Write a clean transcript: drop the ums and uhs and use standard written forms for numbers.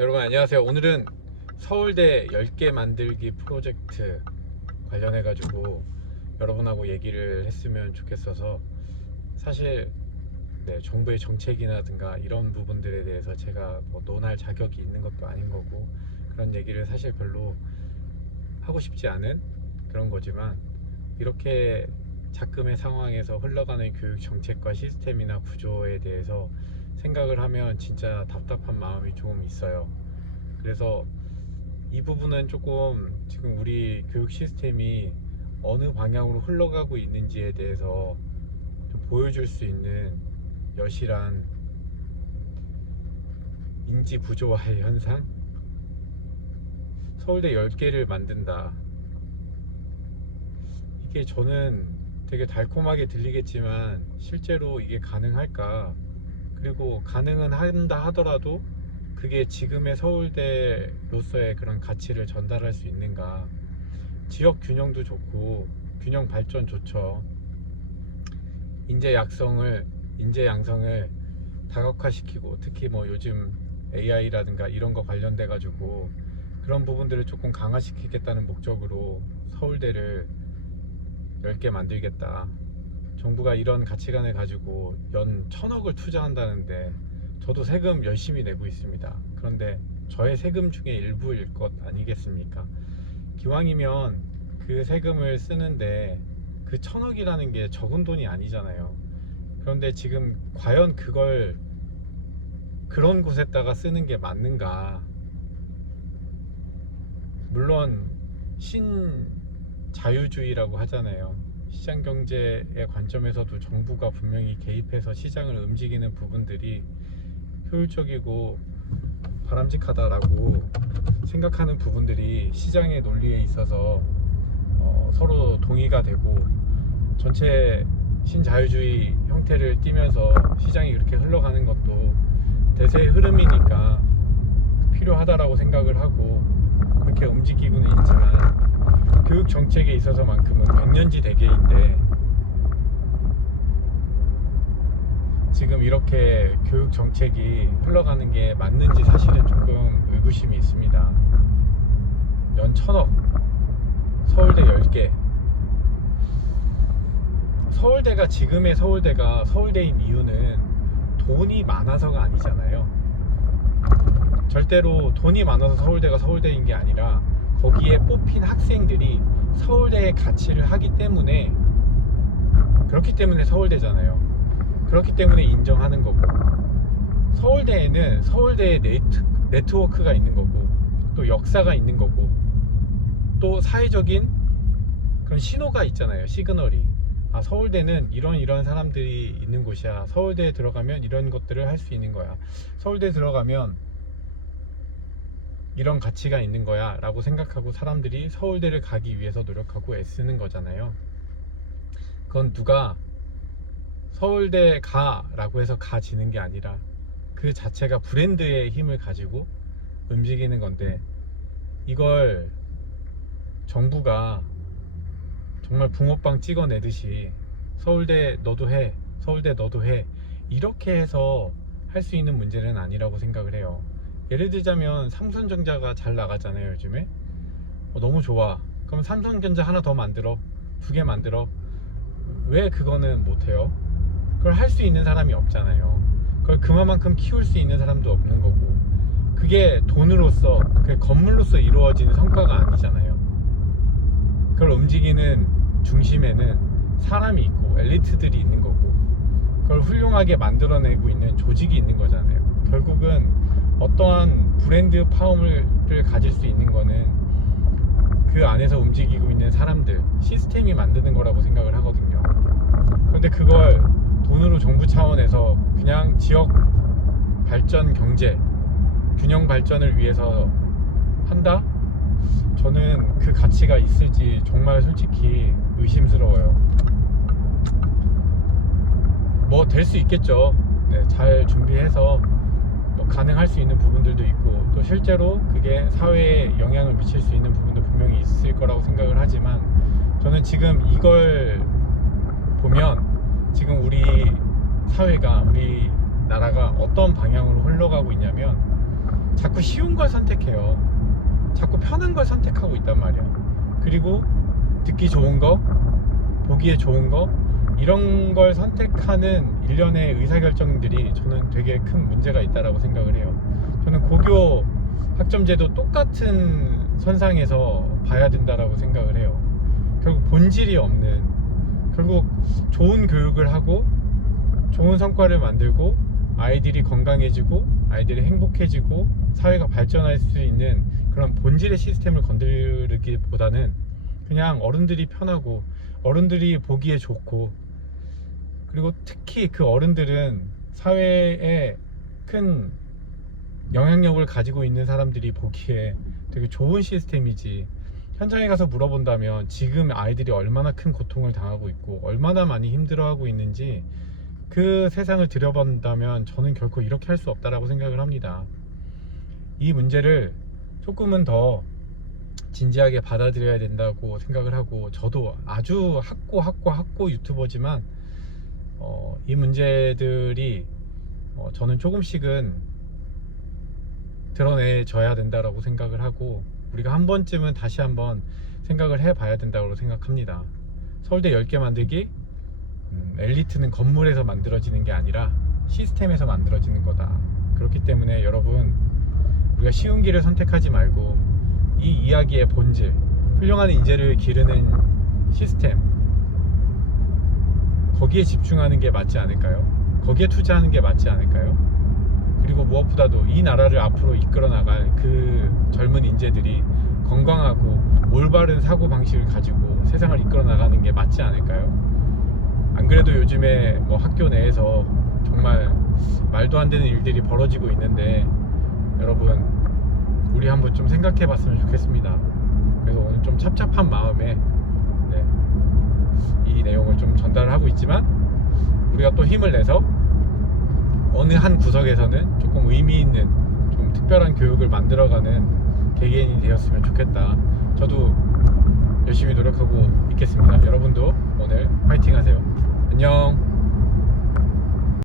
여러분 안녕하세요. 오늘은 서울대 10개 만들기 프로젝트 관련해 가지고 여러분하고 얘기를 했으면 좋겠어서, 사실 정부의 정책이라든가 이런 부분들에 대해서 제가 뭐 논할 자격이 있는 것도 아닌 거고, 그런 얘기를 사실 별로 하고 싶지 않은 그런 거지만, 이렇게 작금의 상황에서 흘러가는 교육 정책과 시스템이나 구조에 대해서 생각을 하면 진짜 답답한 마음이 좀 있어요. 그래서 이 부분은 조금 지금 우리 교육 시스템이 어느 방향으로 흘러가고 있는지에 대해서 좀 보여줄 수 있는 여실한 인지 부조화의 현상? 서울대 10개를 만든다. 이게 저는 되게 달콤하게 들리겠지만 실제로 이게 가능할까? 그리고 가능은 한다 하더라도 그게 지금의 서울대로서의 그런 가치를 전달할 수 있는가? 지역 균형도 좋고 균형 발전 좋죠. 인재 양성을 다각화시키고, 특히 뭐 요즘 AI라든가 이런 거 관련돼 가지고 그런 부분들을 조금 강화시키겠다는 목적으로 서울대를 10개 만들겠다. 정부가 이런 가치관을 가지고 연 1,000억을 투자한다는데 저도 세금 열심히 내고 있습니다. 그런데 저의 세금 중에 일부일 것 아니겠습니까? 기왕이면 그 세금을 쓰는데 그 1,000억이라는 게 적은 돈이 아니잖아요. 그런데 지금 과연 그걸 그런 곳에다가 쓰는 게 맞는가? 물론 신자유주의라고 하잖아요. 시장경제의 관점에서도 정부가 분명히 개입해서 시장을 움직이는 부분들이 효율적이고 바람직하다라고 생각하는 부분들이 시장의 논리에 있어서 서로 동의가 되고, 전체 신자유주의 형태를 띠면서 시장이 그렇게 흘러가는 것도 대세의 흐름이니까 필요하다라고 생각을 하고 그렇게 움직이고는 있지만, 교육 정책에 있어서만큼은 백년지 대계인데 지금 이렇게 교육 정책이 흘러가는 게 맞는지 사실은 조금 의구심이 있습니다. 연 1,000억, 서울대 10개. 서울대가 지금의 서울대가 서울대인 이유는 돈이 많아서가 아니잖아요. 절대로 돈이 많아서 서울대가 서울대인 게 아니라 거기에 뽑힌 학생들이 서울대의 가치를 하기 때문에, 그렇기 때문에 서울대잖아요. 그렇기 때문에 인정하는 거고, 서울대에는 서울대의 네트워크가 있는 거고, 또 역사가 있는 거고, 또 사회적인 그런 신호가 있잖아요. 시그널이. 아, 서울대는 이런 사람들이 있는 곳이야. 서울대에 들어가면 이런 것들을 할 수 있는 거야. 서울대에 들어가면 이런 가치가 있는 거야 라고 생각하고 사람들이 서울대를 가기 위해서 노력하고 애쓰는 거잖아요. 그건 누가 서울대 가 라고 해서 가지는 게 아니라 그 자체가 브랜드의 힘을 가지고 움직이는 건데, 이걸 정부가 정말 붕어빵 찍어내듯이 서울대 너도 해, 서울대 너도 해, 이렇게 해서 할 수 있는 문제는 아니라고 생각을 해요. 예를 들자면 삼성전자가 잘 나가잖아요 요즘에. 너무 좋아. 그럼 삼성전자 하나 더 만들어, 2개 만들어. 왜 그거는 못해요? 그걸 할 수 있는 사람이 없잖아요. 그걸 그만큼 키울 수 있는 사람도 없는 거고, 그게 돈으로서, 그게 건물로서 이루어지는 성과가 아니잖아요. 그걸 움직이는 중심에는 사람이 있고 엘리트들이 있는 거고, 그걸 훌륭하게 만들어내고 있는 조직이 있는 거잖아요. 결국은 어떠한 브랜드 파워를 가질 수 있는 거는 그 안에서 움직이고 있는 사람들, 시스템이 만드는 거라고 생각을 하거든요. 그런데 그걸 돈으로 정부 차원에서 그냥 지역 발전, 경제 균형 발전을 위해서 한다? 저는 그 가치가 있을지 정말 솔직히 의심스러워요. 뭐 될 수 있겠죠. 잘 준비해서 가능할 수 있는 부분들도 있고, 또 실제로 그게 사회에 영향을 미칠 수 있는 부분도 분명히 있을 거라고 생각을 하지만, 저는 지금 이걸 보면 지금 우리 사회가, 우리 나라가 어떤 방향으로 흘러가고 있냐면, 자꾸 쉬운 걸 선택해요. 자꾸 편한 걸 선택하고 있단 말이야. 그리고 듣기 좋은 거, 보기에 좋은 거, 이런 걸 선택하는 일련의 의사결정들이 저는 되게 큰 문제가 있다라고 생각을 해요. 저는 고교 학점제도 똑같은 선상에서 봐야 된다라고 생각을 해요. 결국 본질이 없는, 결국 좋은 교육을 하고 좋은 성과를 만들고 아이들이 건강해지고 아이들이 행복해지고 사회가 발전할 수 있는 그런 본질의 시스템을 건드리기보다는 그냥 어른들이 편하고 어른들이 보기에 좋고, 그리고 특히 그 어른들은 사회에 큰 영향력을 가지고 있는 사람들이 보기에 되게 좋은 시스템이지, 현장에 가서 물어본다면 지금 아이들이 얼마나 큰 고통을 당하고 있고 얼마나 많이 힘들어하고 있는지 그 세상을 들여본다면 저는 결코 이렇게 할 수 없다라고 생각을 합니다. 이 문제를 조금은 더 진지하게 받아들여야 된다고 생각을 하고, 저도 아주 학고 유튜버지만 이 문제들이 저는 조금씩은 드러내져야 된다라고 생각을 하고, 우리가 한 번쯤은 다시 한번 생각을 해봐야 된다고 생각합니다. 서울대 10개 만들기, 엘리트는 건물에서 만들어지는 게 아니라 시스템에서 만들어지는 거다. 그렇기 때문에 여러분, 우리가 쉬운 길을 선택하지 말고 이 이야기의 본질, 훌륭한 인재를 기르는 시스템, 거기에 집중하는 게 맞지 않을까요? 거기에 투자하는 게 맞지 않을까요? 그리고 무엇보다도 이 나라를 앞으로 이끌어 나갈 그 젊은 인재들이 건강하고 올바른 사고방식을 가지고 세상을 이끌어 나가는 게 맞지 않을까요? 안 그래도 요즘에 뭐 학교 내에서 정말 말도 안 되는 일들이 벌어지고 있는데, 여러분, 우리 한번 좀 생각해 봤으면 좋겠습니다. 그래서 오늘 좀 찹찹한 마음에 이 내용을 좀 전달을 하고 있지만, 우리가 또 힘을 내서 어느 한 구석에서는 조금 의미 있는 좀 특별한 교육을 만들어가는 개개인이 되었으면 좋겠다. 저도 열심히 노력하고 있겠습니다. 여러분도 오늘 화이팅 하세요. 안녕.